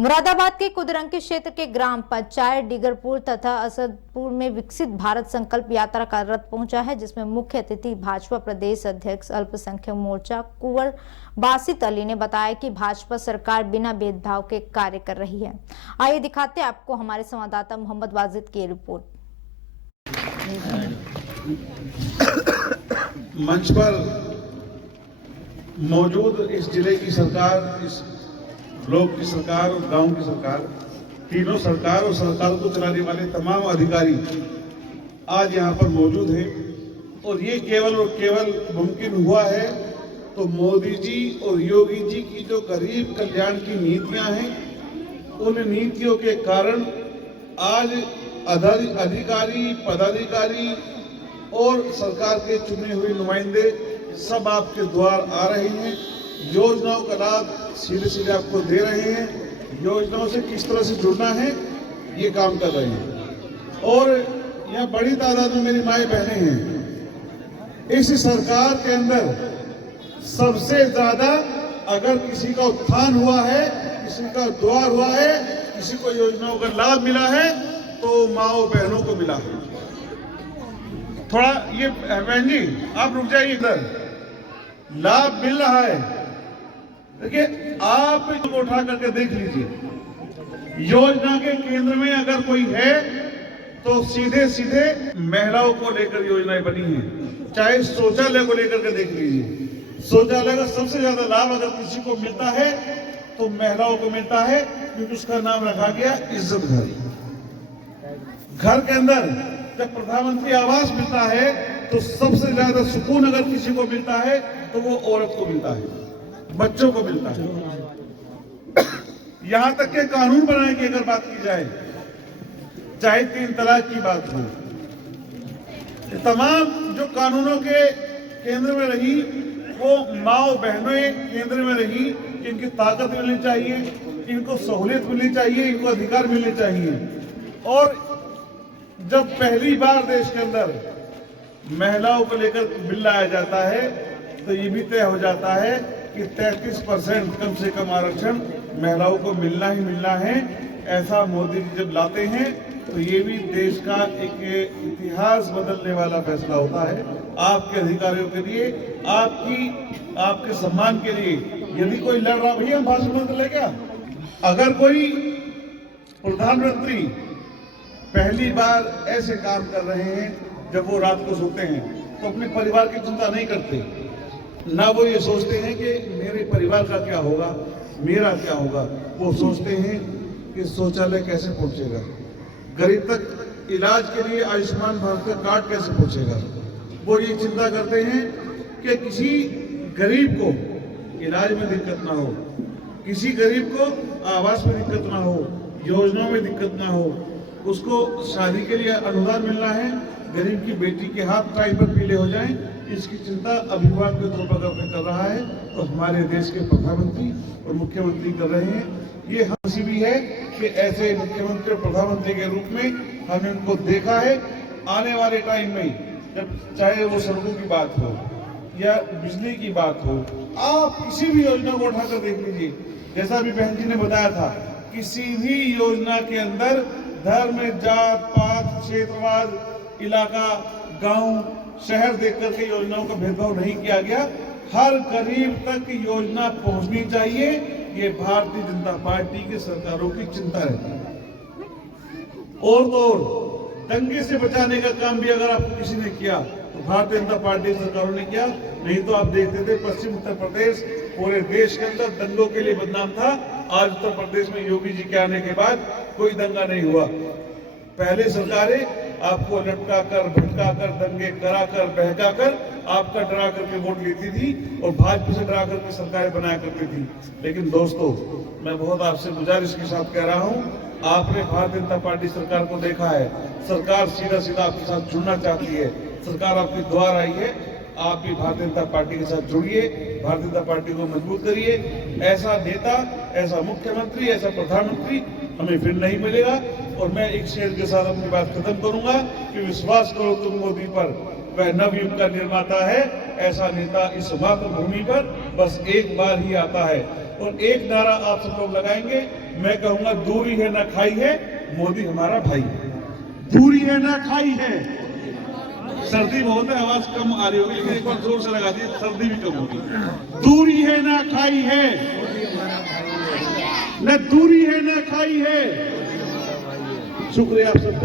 मुरादाबाद के कुदरंकी क्षेत्र के ग्राम पंचायत डिगरपुर तथा असदपुर में विकसित भारत संकल्प यात्रा का रथ पहुंचा है, जिसमें मुख्य अतिथि भाजपा प्रदेश अध्यक्ष अल्पसंख्यक मोर्चा कुंवर बासित अली ने बताया कि भाजपा सरकार बिना भेदभाव के कार्य कर रही है। आइए दिखाते हैं आपको हमारे संवाददाता मोहम्मद वाजिद की रिपोर्ट। मंच पर मौजूद इस जिले की सरकार, इस ब्लॉक की सरकार और गांव की सरकार, तीनों सरकार और सरकार को चलाने वाले तमाम अधिकारी आज यहां पर मौजूद हैं। और ये केवल और केवल मुमकिन हुआ है तो मोदी जी और योगी जी की जो गरीब कल्याण की नीतियां हैं, उन नीतियों के कारण आज अधिकारी, पदाधिकारी और सरकार के चुने हुए नुमाइंदे सब आपके द्वार आ रहे हैं। योजनाओं का लाभ सीधे सीधे आपको दे रहे हैं। योजनाओं से किस तरह से जुड़ना है ये काम कर रहे हैं। और यहाँ बड़ी तादाद में मेरी माएँ बहनें हैं। इस सरकार के अंदर सबसे ज्यादा अगर किसी का उत्थान हुआ है, किसी का द्वार हुआ है, किसी को योजनाओं का लाभ मिला है तो माओ बहनों को मिला है। थोड़ा ये बहन जी आप रुक जाइए, इधर लाभ मिल रहा है। देखिए आप इसको उठा करके देख लीजिए। योजना के केंद्र में अगर कोई है तो सीधे सीधे महिलाओं को लेकर योजनाएं बनी हैं। चाहे शौचालय को लेकर के देख लीजिए। शौचालय का सबसे ज्यादा लाभ अगर किसी को मिलता है तो महिलाओं को मिलता है, क्योंकि उसका नाम रखा गया इज्जत घर। घर के अंदर जब प्रधानमंत्री आवास मिलता है तो सबसे ज्यादा सुकून अगर किसी को मिलता है तो वो औरत को मिलता है, बच्चों को मिलता है। यहां तक के कानून बनाने की अगर बात की जाए, चाहे 3 तलाक की बात हो, तमाम जो कानूनों के केंद्र में रही वो माओ बहनों केंद्र में रही। इनकी ताकत मिलनी चाहिए, इनको सहूलियत मिलनी चाहिए, इनको अधिकार मिलने चाहिए। और जब पहली बार देश के अंदर महिलाओं को लेकर बिल लाया जाता है तो ये भी तय हो जाता है कि 33% कम से कम आरक्षण महिलाओं को मिलना ही मिलना है। ऐसा मोदी जी जब लाते हैं तो ये भी देश का एक इतिहास बदलने वाला फैसला होता है। आपके अधिकारियों के लिए, आपके सम्मान के लिए। यदि कोई लड़ रहा, भैया भाषण मत ले क्या? अगर कोई प्रधानमंत्री पहली बार ऐसे काम कर रहे हैं जब वो रात को सोते हैं तो अपने परिवार की चिंता नहीं करते, ना वो ये सोचते हैं कि मेरे परिवार का क्या होगा, मेरा क्या होगा। वो सोचते हैं कि शौचालय कैसे पहुंचेगा, गरीब तक इलाज के लिए आयुष्मान भारत का कार्ड कैसे पहुंचेगा। वो ये चिंता करते हैं कि किसी गरीब को इलाज में दिक्कत ना हो, किसी गरीब को आवास में दिक्कत ना हो, योजनाओं में दिक्कत ना हो, उसको शादी के लिए अनुदान मिलना है, गरीब की बेटी के हाथ टाइम पर पीले हो जाएं, इसकी चिंता अभिभावक के तौर पर कर रहा है तो हमारे देश के प्रधानमंत्री और मुख्यमंत्री कर रहे हैं। ये हंसी भी है कि ऐसे मुख्यमंत्री और प्रधानमंत्री के रूप में हमने उनको देखा है। आने वाले टाइम में जब चाहे वो सड़कों की बात हो या बिजली की बात हो, आप किसी भी योजना को उठाकर देख लीजिए। जैसा अभी बहन जी ने बताया था, किसी भी योजना के अंदर धर्म, जात पात, क्षेत्रवाद, इलाका, गांव, शहर देख करके योजनाओं का भेदभाव नहीं किया गया। हर गरीब तक योजना पहुंचनी चाहिए, ये भारतीय जनता पार्टी की सरकारों की चिंता रहती है। और तो और दंगे से बचाने का काम भी अगर आपको किसी ने किया तो भारतीय जनता पार्टी सरकारों ने किया। नहीं तो आप देखते थे पश्चिम उत्तर प्रदेश पूरे देश के अंदर दंगों के लिए बदनाम था। आज उत्तर प्रदेश में योगी जी के आने के बाद कोई दंगा नहीं हुआ। पहले सरकारें आपको लटका कर, भटका कर, दंगे करा कर, बहका कर, आपका डरा करके वोट लेती थी और भाजपा से डरा करके सरकारें बनाया करती थी। लेकिन दोस्तों, मैं बहुत आपसे गुजारिश के साथ कह रहा हूं, आपने भारतीय जनता पार्टी सरकार को देखा है। सरकार सीधा सीधा आपके साथ जुड़ना चाहती है। सरकार आपके द्वार आई है, आप भी भारतीय जनता पार्टी के साथ जुड़िए, भारतीय जनता पार्टी को मजबूत करिए। ऐसा नेता, ऐसा मुख्यमंत्री, ऐसा प्रधानमंत्री हमें फिर नहीं मिलेगा। और मैं एक शेर के साथ अपनी बात खत्म करूंगा कि विश्वास करो तुम मोदी पर, वह नवयुग का निर्माता है। ऐसा नेता इस मातृभूमि पर बस एक बार ही आता है। और एक नारा आप सब लोग लगाएंगे, मैं कहूंगा दूरी है ना खाई है, मोदी हमारा भाई है। दूरी है ना खाई है। सर्दी बहुत है, आवाज कम आ रही होगी, लेकिन एक बार जोर से लगा दी, सर्दी भी कम होगी। दूरी है ना खाई है, न दूरी है ना खाई है। शुक्रिया आप सबका।